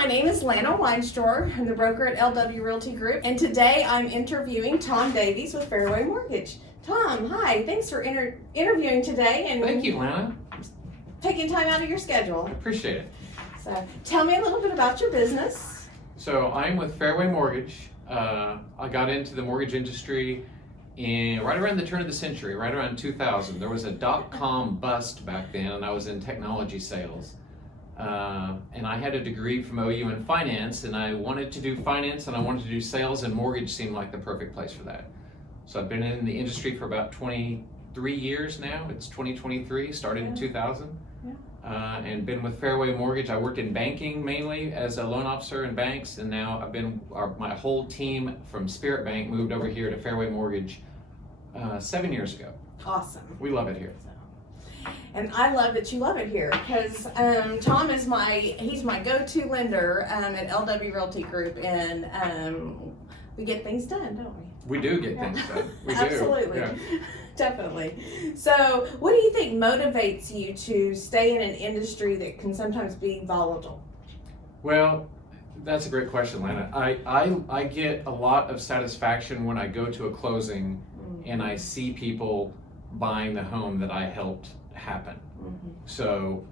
my name is Lana Weinstore. I'm the broker at LW Realty Group, and today I'm interviewing Tom Davies with Fairway Mortgage. Tom, hi. Thanks for interviewing today and Thank you, Lana. taking time out of your schedule. Appreciate it. So, tell me a little bit about your business. So I'm with Fairway Mortgage. I got into the mortgage industry right around the turn of the century, right around 2000. There was a dot-com bust back then, and I was in technology sales. And I had a degree from OU in finance, and I wanted to do finance, and I wanted to do sales, and mortgage seemed like the perfect place for that. So I've been in the industry for about 23 years now. It's 2023, started in 2000. And been with Fairway Mortgage. I worked in banking mainly as a loan officer in banks, and now my whole team from Spirit Bank moved over here to Fairway Mortgage 7 years ago. Awesome. We love it here. And I love that you love it here because Tom is he's my go-to lender at LW Realty Group, and we get things done, don't we? We do get things done. We do. Absolutely. Yeah. Definitely. So, what do you think motivates you to stay in an industry that can sometimes be volatile? Well, that's a great question, Lana. I get a lot of satisfaction when I go to a closing and I see people buying the home that I helped happen. So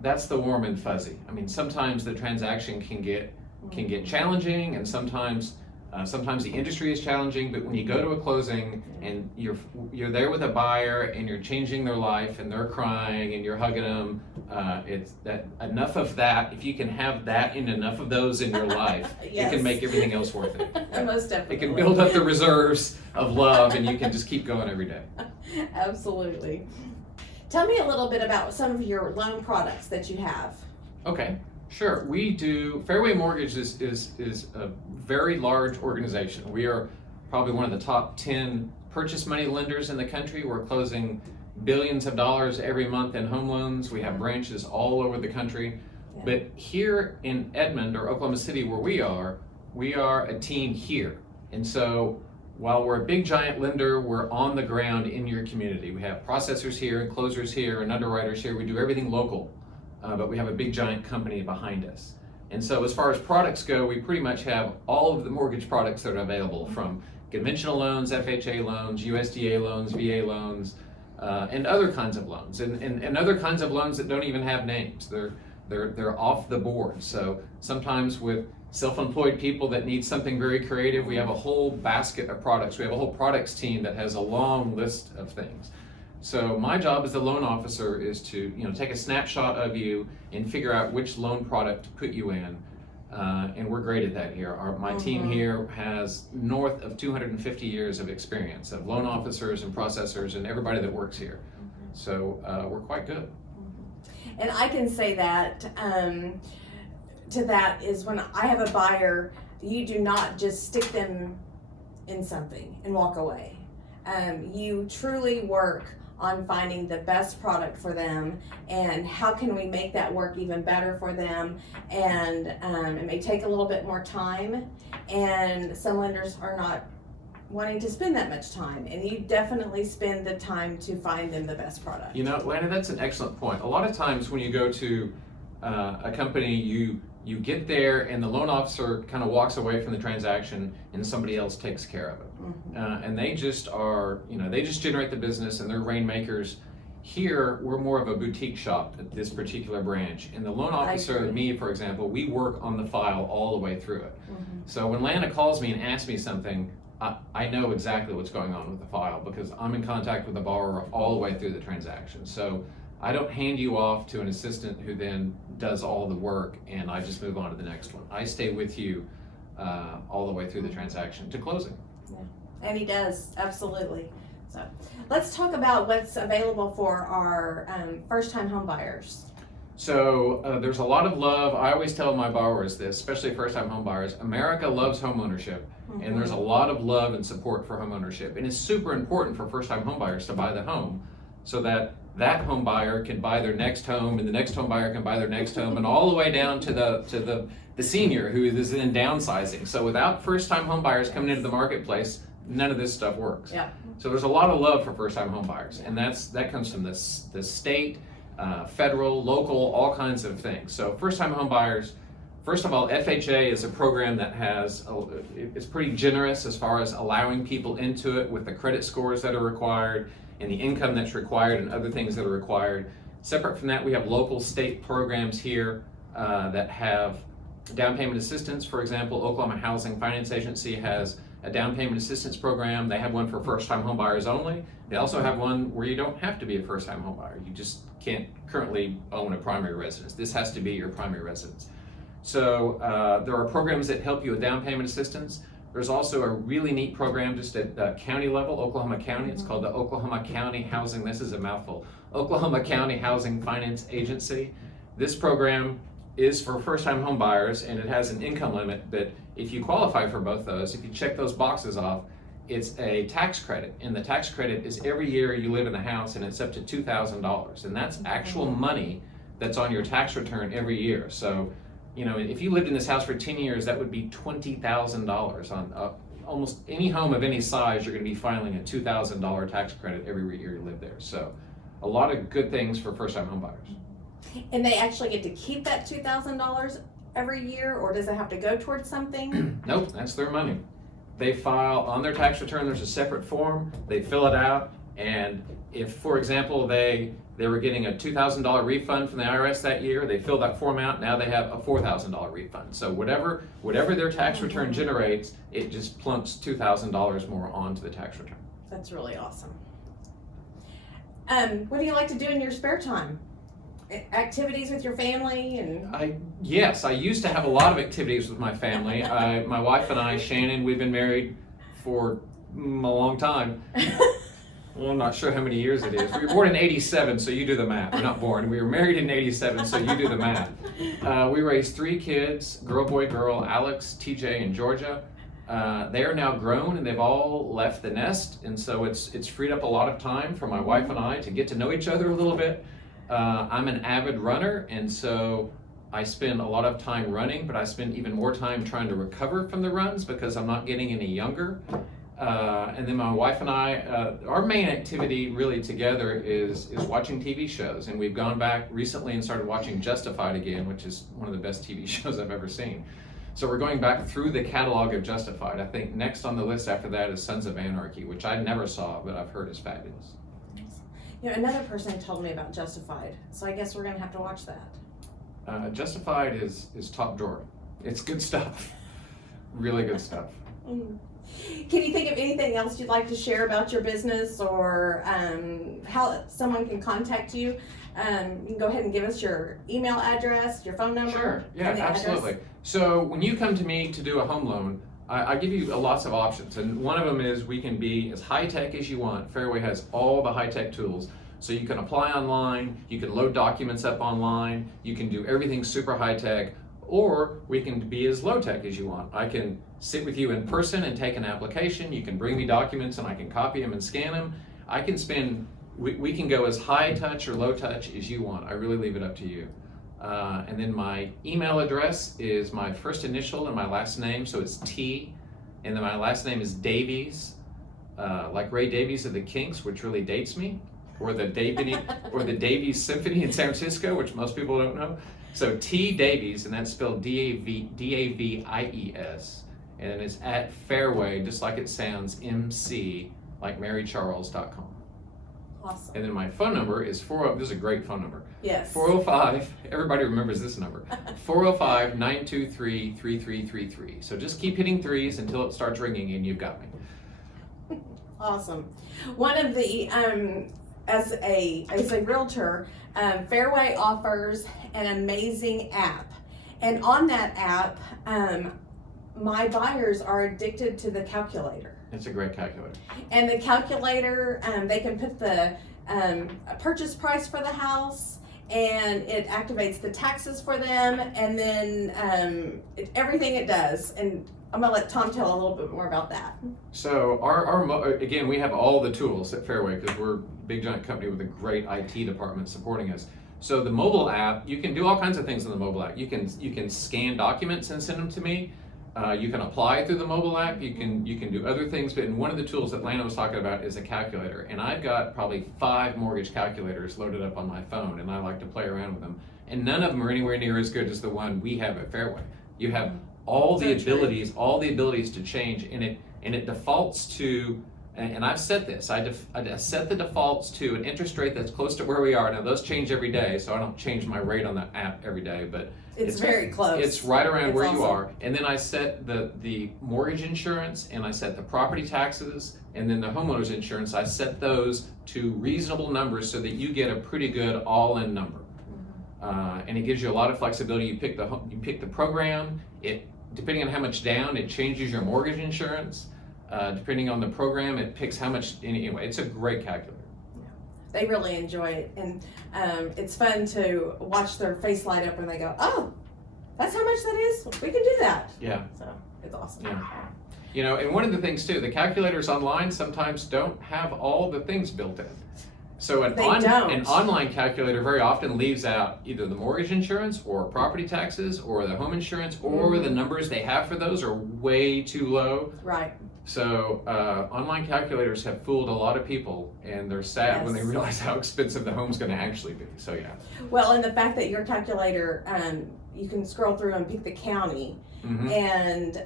that's the warm and fuzzy. I mean, sometimes the transaction can get challenging, and sometimes the industry is challenging. But when you go to a closing and you're there with a buyer and you're changing their life and they're crying and you're hugging them, it's that enough of that. If you can have that and enough of those in your life, Yes. it can make everything else worth it. Most definitely. It can build up the reserves of love, and you can just keep going every day. Absolutely. Tell me a little bit about some of your loan products that you have. Okay, sure. We do. Fairway Mortgage is a very large organization. We are probably one of the top 10 purchase money lenders in the country. We're closing billions of dollars every month in home loans. We have branches all over the country. Yeah. But here in Edmond or Oklahoma City, where we are a team here. And so while we're a big giant lender, we're on the ground in your community. We have processors here and closers here and underwriters here. We do everything local, but we have a big giant company behind us. And so as far as products go, we pretty much have all of the mortgage products that are available, from conventional loans, FHA loans, USDA loans, VA loans, and other kinds of loans, and other kinds of loans that don't even have names. They're off the board. So sometimes with self-employed people that need something very creative, we have a whole basket of products. We have a whole products team that has a long list of things. So my job as the loan officer is to take a snapshot of you and figure out which loan product to put you in. And we're great at that here. My team here has north of 250 years of experience of loan officers and processors and everybody that works here. So we're quite good. And I can say that to that is when I have a buyer, you do not just stick them in something and walk away. You truly work on finding the best product for them and how can we make that work even better for them. And it may take a little bit more time, and some lenders are not wanting to spend that much time, and you definitely spend the time to find them the best product. Lana, that's an excellent point. A lot of times when you go to a company, you get there and the loan officer kind of walks away from the transaction and somebody else takes care of it. And they just they just generate the business and they're rainmakers. Here, we're more of a boutique shop at this particular branch. And the loan officer, me, for example, we work on the file all the way through it. So when Lana calls me and asks me something, I know exactly what's going on with the file because I'm in contact with the borrower all the way through the transaction. So I don't hand you off to an assistant who then does all the work and I just move on to the next one. I stay with you all the way through the transaction to closing. Yeah. And he does, absolutely. So let's talk about what's available for our first-time home buyers. So there's a lot of love. I always tell my borrowers this, especially first-time home buyers. America loves home ownership, and there's a lot of love and support for home ownership. And it's super important for first-time home buyers to buy the home so that home buyer can buy their next home, and the next home buyer can buy their next home, and all the way down to the senior who is in downsizing. So without first-time home buyers coming into the marketplace, none of this stuff works. Yeah. So there's a lot of love for first-time home buyers, and that comes from the state, federal, local, all kinds of things. So first-time home buyers, First of all, FHA is a program that it's pretty generous as far as allowing people into it with the credit scores that are required and the income that's required and other things that are required. Separate from that, we have local state programs here that have down payment assistance. For example, Oklahoma Housing Finance Agency has a down payment assistance program. They have one for first-time home buyers only. They also have one where you don't have to be a first-time home buyer. You just can't currently own a primary residence. This has to be your primary residence. So there are programs that help you with down payment assistance. There's also a really neat program just at the county level, Oklahoma County. It's called the Oklahoma County Housing, this is a mouthful, Oklahoma County Housing Finance Agency. This program is for first-time home buyers, and it has an income limit that if you qualify for both those, if you check those boxes off, it's a tax credit. And the tax credit is every year you live in the house, and it's up to $2,000. And that's actual money that's on your tax return every year. So, you know, if you lived in this house for 10 years, that would be $20,000 on almost any home of any size. You're going to be filing a $2,000 tax credit every year you live there. So a lot of good things for first-time home buyers. And they actually get to keep that $2,000 every year, or does it have to go towards something? Nope, that's their money. They file on their tax return, there's a separate form, they fill it out, and if, for example, they were getting a $2,000 refund from the IRS that year, they filled that form out, now they have a $4,000 refund. So whatever their tax return generates, it just plumps $2,000 more onto the tax return. That's really awesome. What do you like to do in your spare time? Activities with your family? Yes, I used to have a lot of activities with my family. My wife and I, Shannon, we've been married for a long time. Well, I'm not sure how many years it is. We were born in 87, so you do the math. We're not born. We were married in 87, so you do the math. We raised 3 kids, girl, boy, girl, Alex, TJ, and Georgia. They are now grown and they've all left the nest, and so it's freed up a lot of time for my wife and I to get to know each other a little bit. I'm an avid runner, and so I spend a lot of time running, but I spend even more time trying to recover from the runs because I'm not getting any younger. And then my wife and I, our main activity really together is watching TV shows, and we've gone back recently and started watching Justified again, which is one of the best TV shows I've ever seen. So we're going back through the catalog of Justified. I think next on the list after that is Sons of Anarchy, which I never saw, but I've heard is fabulous. You know, another person told me about Justified, so I guess we're gonna have to watch that. Justified is top drawer. It's good stuff. Really good stuff. Can you think of anything else you'd like to share about your business, or how someone can contact you? You can go ahead and give us your email address, your phone number. Sure, yeah, and the absolutely. address. So when you come to me to do a home loan, I give you lots of options, and one of them is we can be as high-tech as you want. Fairway has all the high-tech tools. So you can apply online, you can load documents up online, you can do everything super high-tech, or we can be as low-tech as you want. I can sit with you in person and take an application, you can bring me documents and I can copy them and scan them. We can go as high-touch or low-touch as you want. I really leave it up to you. And then my email address is my first initial and my last name, so it's T, and then my last name is Davies, like Ray Davies of the Kinks, which really dates me, or the Davies Symphony in San Francisco, which most people don't know. So T Davies, and that's spelled D-A-V-I-E-S, and then it's at Fairway, just like it sounds, MC, like MaryCharles.com. Awesome. And then my phone number is this is a great phone number. Yes. 405, everybody remembers this number, 405-923-3333. So just keep hitting threes until it starts ringing and you've got me. Awesome. One of the, as a realtor, Fairway offers an amazing app. And on that app, my buyers are addicted to the calculator. It's a great calculator. And the calculator, they can put the purchase price for the house, and it activates the taxes for them, and then everything it does. And I'm gonna let Tom tell a little bit more about that. So again, we have all the tools at Fairway because we're a big giant company with a great IT department supporting us. So the mobile app, you can do all kinds of things on the mobile app. You can scan documents and send them to me. You can apply through the mobile app. You can do other things. But one of the tools that Lana was talking about is a calculator. And I've got probably 5 mortgage calculators loaded up on my phone, and I like to play around with them. And none of them are anywhere near as good as the one we have at Fairway. You have all the abilities to change, and it defaults to. And I've set this. I set the defaults to an interest rate that's close to where we are. Now those change every day, so I don't change my rate on the app every day, but it's very close. It's right around It's where awesome. you are. And then I set the mortgage insurance, and I set the property taxes, and then the homeowner's insurance. I set those to reasonable numbers so that you get a pretty good all-in number. And it gives you a lot of flexibility. You pick the program. Depending on how much down, it changes your mortgage insurance. Depending on the program, it picks how much. Anyway, it's a great calculator. They really enjoy it, and it's fun to watch their face light up when they go, "Oh, that's how much that is. We can do that." Yeah. So it's awesome. Yeah. And one of the things too, the calculators online sometimes don't have all the things built in. So an online calculator very often leaves out either the mortgage insurance or property taxes or the home insurance, or the numbers they have for those are way too low. Right. So online calculators have fooled a lot of people, and they're sad when they realize how expensive the home's going to actually be. So yeah. Well, and the fact that your calculator, you can scroll through and pick the county and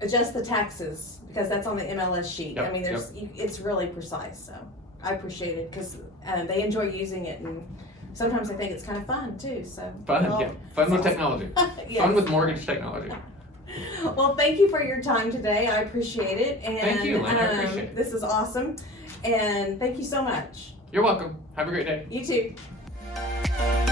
adjust the taxes, because that's on the MLS sheet. Yep, I mean, it's really precise. So I appreciate it, because they enjoy using it, and sometimes I think it's kind of fun too. So fun with technology. Yes. Fun with mortgage technology. Well, thank you for your time today. I appreciate it. And thank you, Lynn. I appreciate it. This is awesome. And thank you so much. You're welcome. Have a great day. You too.